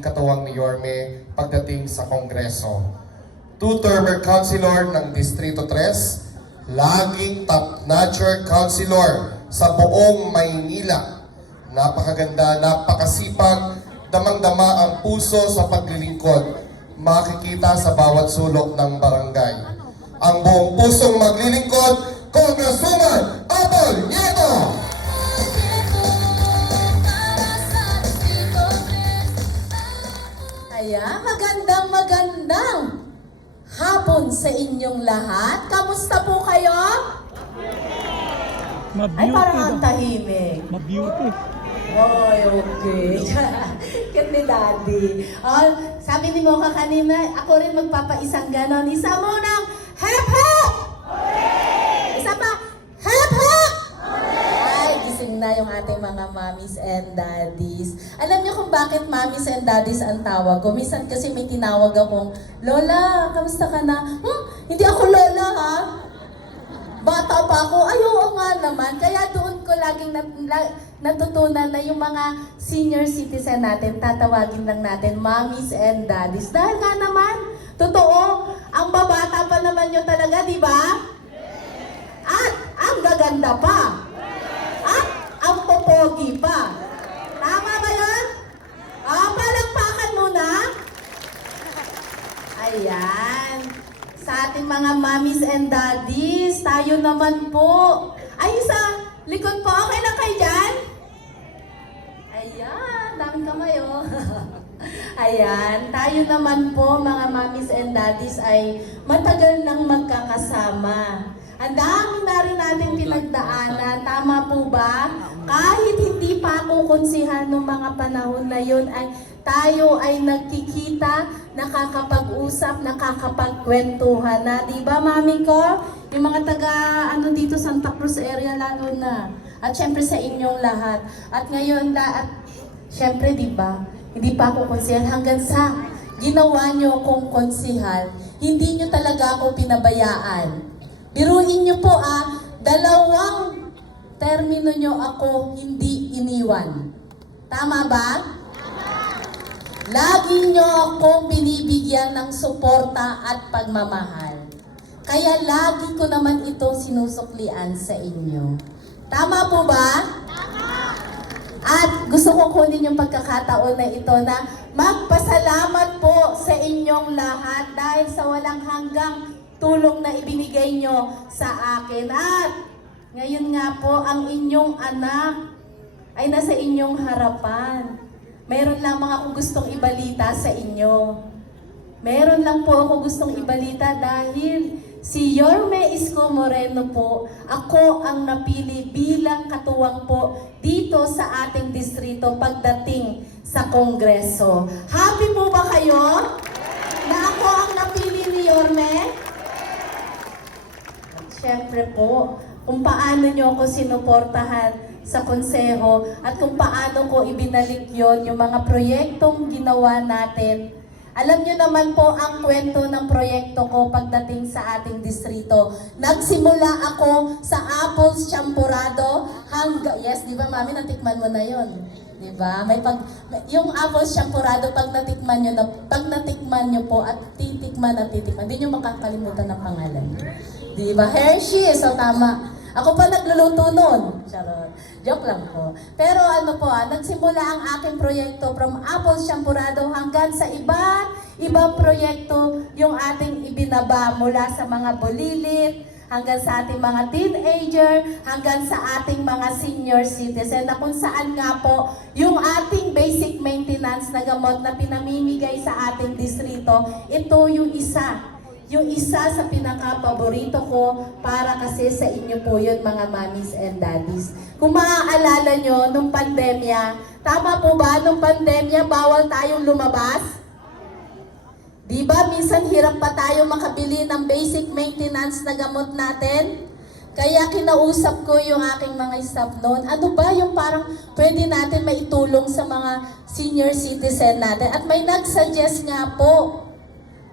Katuwang ni Yorme pagdating sa Kongreso. Two-termer councilor ng Distrito 3, laging top-notcher councilor sa buong Maynila. Napakaganda, napakasipag, damang-dama ang puso sa paglilingkod. Makikita sa bawat sulok ng barangay. Ang buong pusong maglilingkod, Congresswoman Apple Nieto! Ayan, magandang hapon sa inyong lahat. Kamusta po kayo? Ay, parang ang tahimik. Ma-beauty. Oy, okay. Cute ni Daddy. Oh, sabi ni Mocha kanina, ako rin magpapaisang ganon. Isa mo ng hep hep! Isa pa, hep hep! Ay, gising na yung ating mga mommies and daddies. Alam niyo kung bakit mommies and daddies ang tawag ko? Minsan kasi may tinawag akong, Lola, kamusta ka na? Hindi ako Lola, ha? Bata pa ako, ay oo nga naman. Kaya doon ko laging natutunan na yung mga senior citizen natin, tatawagin lang natin mommies and daddies. Dahil nga naman, totoo, ang babata pa naman nyo talaga, di ba? At ang gaganda pa. At ang popogi pa. Tama ba yun? Palakpakan muna. Ayan. Sa ating mga mommies and daddies, tayo naman po. Ay, sa likod po, okay na kayo dyan? Ayan, daming kamay, oh. Ayan, tayo naman po, mga mommies and daddies, ay matagal nang magkakasama. Ang dami na rin natin pinagdaanan, tama po ba? Kahit hindi pa ako konsihan noong mga panahon na yun, ay tayo ay nagkikita, nakakapag-usap, nakakapagkwentuhan na. Diba, mami ko? Yung mga taga, dito, Santa Cruz area lalo na. At syempre sa inyong lahat. At ngayon, syempre, diba, hindi pa ako konsihal hanggang sa ginawa nyo kong konsihal. Hindi nyo talaga ako pinabayaan. Biruin nyo po, 2 termino nyo ako hindi iniwan. Tama ba? Lagi nyo akong binibigyan ng suporta at pagmamahal. Kaya lagi ko naman ito sinusuklian sa inyo. Tama po ba? Tama! At gusto ko kunin yung pagkakataon na ito na magpasalamat po sa inyong lahat dahil sa walang hanggang tulong na ibinigay nyo sa akin. At ngayon nga po, ang inyong anak ay nasa inyong harapan. Meron lamang akong gustong ibalita sa inyo. Meron lang po ako gustong ibalita dahil si Yorme Isko Moreno po, ako ang napili bilang katuwang po dito sa ating distrito pagdating sa Kongreso. Happy po ba kayo na ako ang napili ni Yorme? At syempre po, kung paano nyo ako sinuportahan sa konseho at kung paano ko ibinalik yon yung mga proyektong ginawa natin. Alam nyo naman po ang kwento ng proyekto ko pagdating sa ating distrito. Nagsimula ako sa apples champurado hanggang, yes, di ba mami, natikman mo na yon, di ba? Yung apples champurado pag natikman nyo po at titikman, hindi nyo makakalimutan ng pangalan. Di ba? Hershey, so tama. Ako pa nagluluto nun. Charot. Joke lang po. Pero nagsimula ang aking proyekto from apples champurado hanggang sa ibang proyekto yung ating ibinaba mula sa mga bulilit, hanggang sa ating mga teenager, hanggang sa ating mga senior citizen na kung saan nga po yung ating basic maintenance na gamot na pinamimigay sa ating distrito, ito yung isa sa pinaka-paborito ko para kasi sa inyo po yun mga mommies and daddies. Kung maaalala nyo, nung pandemya, tama po ba nung pandemya bawal tayong lumabas? Diba minsan hirap pa tayo makabili ng basic maintenance na gamot natin? Kaya kinausap ko yung aking mga staff noon, ano ba yung parang pwede natin maitulong sa mga senior citizen natin? At may nagsuggest nga po,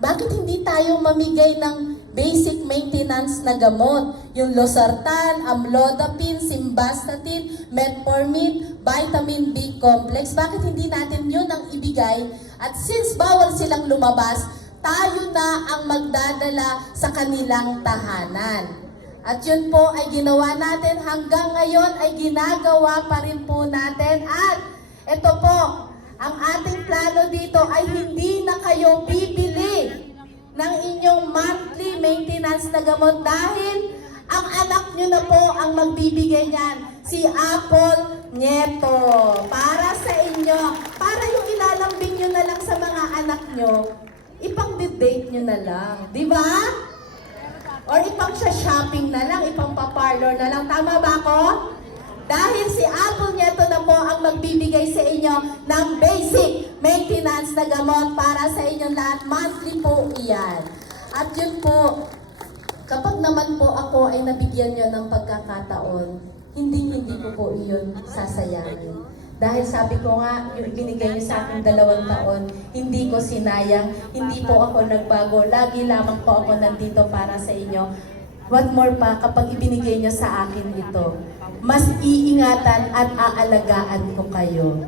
bakit hindi tayo mamigay ng basic maintenance na gamot. Yung Losartan, Amlodipine, Simvastatin, Metformin, Vitamin B complex. Bakit hindi natin yun ang ibigay? At since bawal silang lumabas, tayo na ang magdadala sa kanilang tahanan. At yun po ay ginawa natin hanggang ngayon ay ginagawa pa rin po natin. At ito po, ang ating plano dito ay hindi na kayo bibili ng inyong monthly maintenance na gamot dahil ang anak nyo na po ang magbibigay niyan, si Apple Nieto. Para sa inyo, para yung ilalambing nyo na lang sa mga anak nyo, ipang-date nyo na lang. Di ba? Or ipang sa shopping na lang, ipang pa-parlor na lang. Tama ba ako? Dahil si Apple Nieto na po ang magbibigay sa inyo ng basic maintenance na gamot para sa inyong lahat. Monthly po iyan. At yun po, kapag naman po ako ay nabigyan nyo ng pagkakataon, hindi ko po iyon sasayangin. Dahil sabi ko nga, yung ibinigay niyo sa akin 2 taon, hindi ko sinayang, hindi po ako nagbago. Lagi lamang po ako nandito para sa inyo. What more pa kapag ibinigay niyo sa akin ito, mas iingatan at aalagaan ko kayo.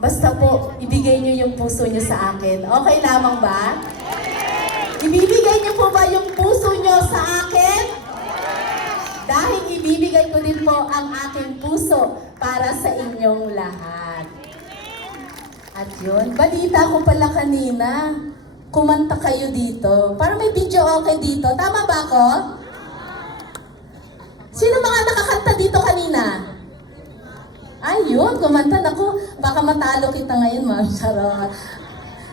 Basta po, ibigay niyo yung puso niyo sa akin. Okay lamang ba? Ibibigay niyo po ba yung puso niyo sa akin? Dahil ibibigay ko din po ang aking puso para sa inyong lahat. At yun, balita ko pala kanina, kumanta kayo dito. Para may video okay dito. Tama ba ako? Sino mga nakakanta dito kanina? Ayun, kumanta. Naku, baka matalo kita ngayon, Ma'am Charot.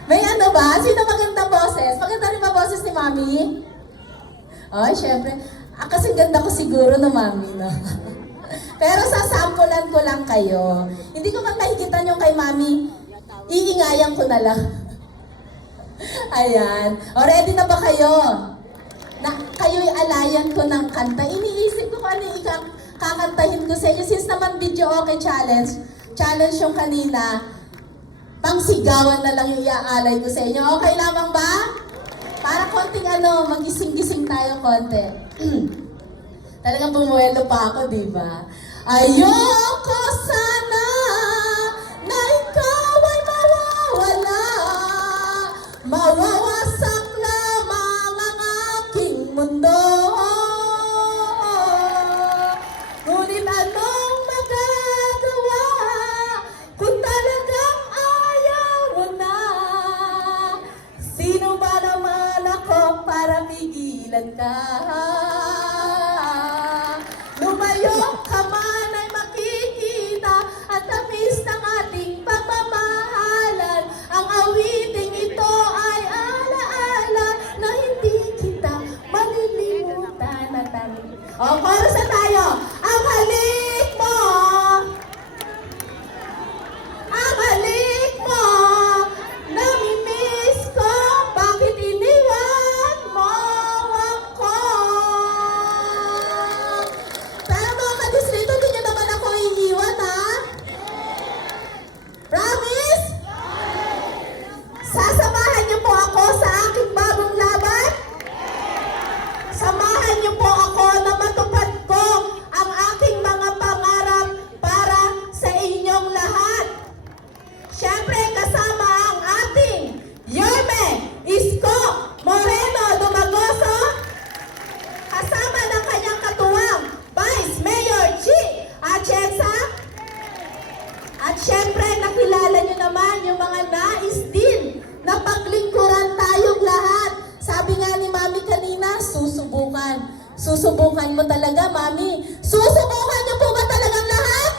May ano ba? Sino maganda boses? Maganda rin ba boses ni Mami? Ay, syempre. Kasi ganda ko siguro na Mami, no? Pero sasampulan ko lang kayo. Hindi ko man makikita nyo kay Mami. Iingayan ko na lang. Ayan. O, ready na ba kayo? Na kayo'y alayan ko ng kanta. Iniisip ko kung ano yung kakantahin ko sa inyo. Since naman video okay challenge yung kanina, pangsigawan na lang yung iaalay ko sa inyo. Okay lamang ba? Para konting magising-gising tayo konti. Talagang bumuelo pa ako, di ba? Ayoko sana na ikaw ay mawawala. Mawawasak lamang ang aking mundo. Ngunit anong magagawa kung talagang ayaw mo na? Sino ba naman ako para pigilan ka? Lumayo ka man ay makikita at tamis ng ating pagmamahalan. Ang awiting ito ay alaala na hindi kita malilimutan at ang... O, chorus na tayo! Ang halik mo! Ang halik mo! Namimiss ko! Bakit iniwan mo ako? Pero mga kadistrito, hindi nyo naman ako iiwan, ha? Promise? Sasamahan niyo po ako sa aking bagong laban? Samahan niyo po ako na matupad ko ang aking mga pangarap para sa inyong lahat. Siyempre, kasama ang ating Yorme Isko Moreno Dumagoso, kasama ng kanyang katuwang Vice Mayor Chi Atienza, at siyempre, nakilala niyo naman yung mga nais din na paglingkuran tayong lahat. Sabi nga ni Mami kanina, susubukan. Susubukan mo talaga, Mami. Susubukan niyo po ba talagang lahat?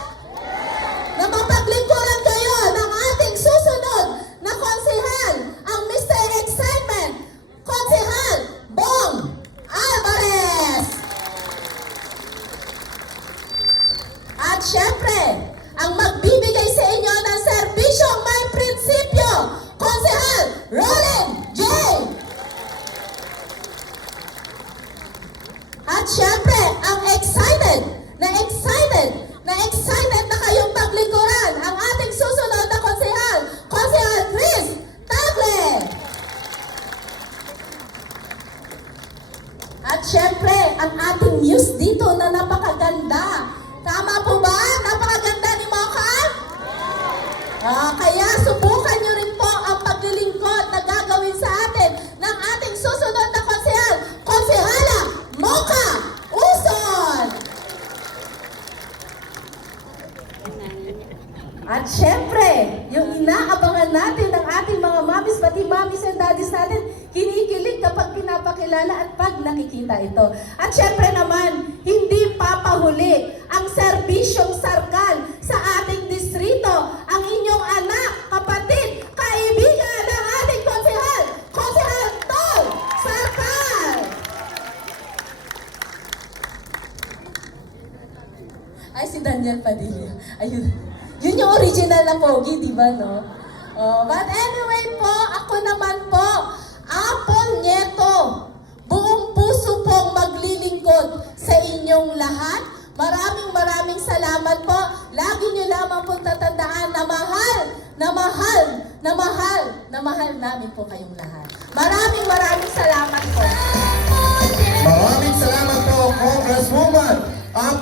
Na mapaglingkuran kayo ng ating susunod na konsehal, ang Mr. Excitement, Konsehal Bong Alvarez. At syempre, ang magbibigay sa inyo ng serbisyong may prinsipyo, Konsehal Roland J. At syempre, ang excited na napakaganda. Tama po ba? Napakaganda ni Mocha? Kaya subukan nyo rin po ang paglilingkod na gagawin sa atin ng ating susunod na konsehala, Mocha Uson! At syempre, yung inaabangan natin ng ating mga mamis, pati mamis and daddies natin, kinikilig kapag pinapakilala at pag nakikita ito. At syempre naman, hindi papahuli ang serbisyong sarkal sa ating distrito, ang inyong anak, kapatid, kaibigan ng ating konsehal, Konsehal Tol Sarkal! Ay, si Daniel Padilla. Ayun. Yun yung original na pogi, di ba, no? But anyway po, ako naman po, Apple Nieto, buong puso pong maglilingkod sa inyong lahat. Maraming salamat po. Lagi nyo lamang pong tatandaan na mahal, na mahal, na mahal, na mahal namin po kayong lahat. Maraming salamat po. Maraming salamat po, Congresswoman.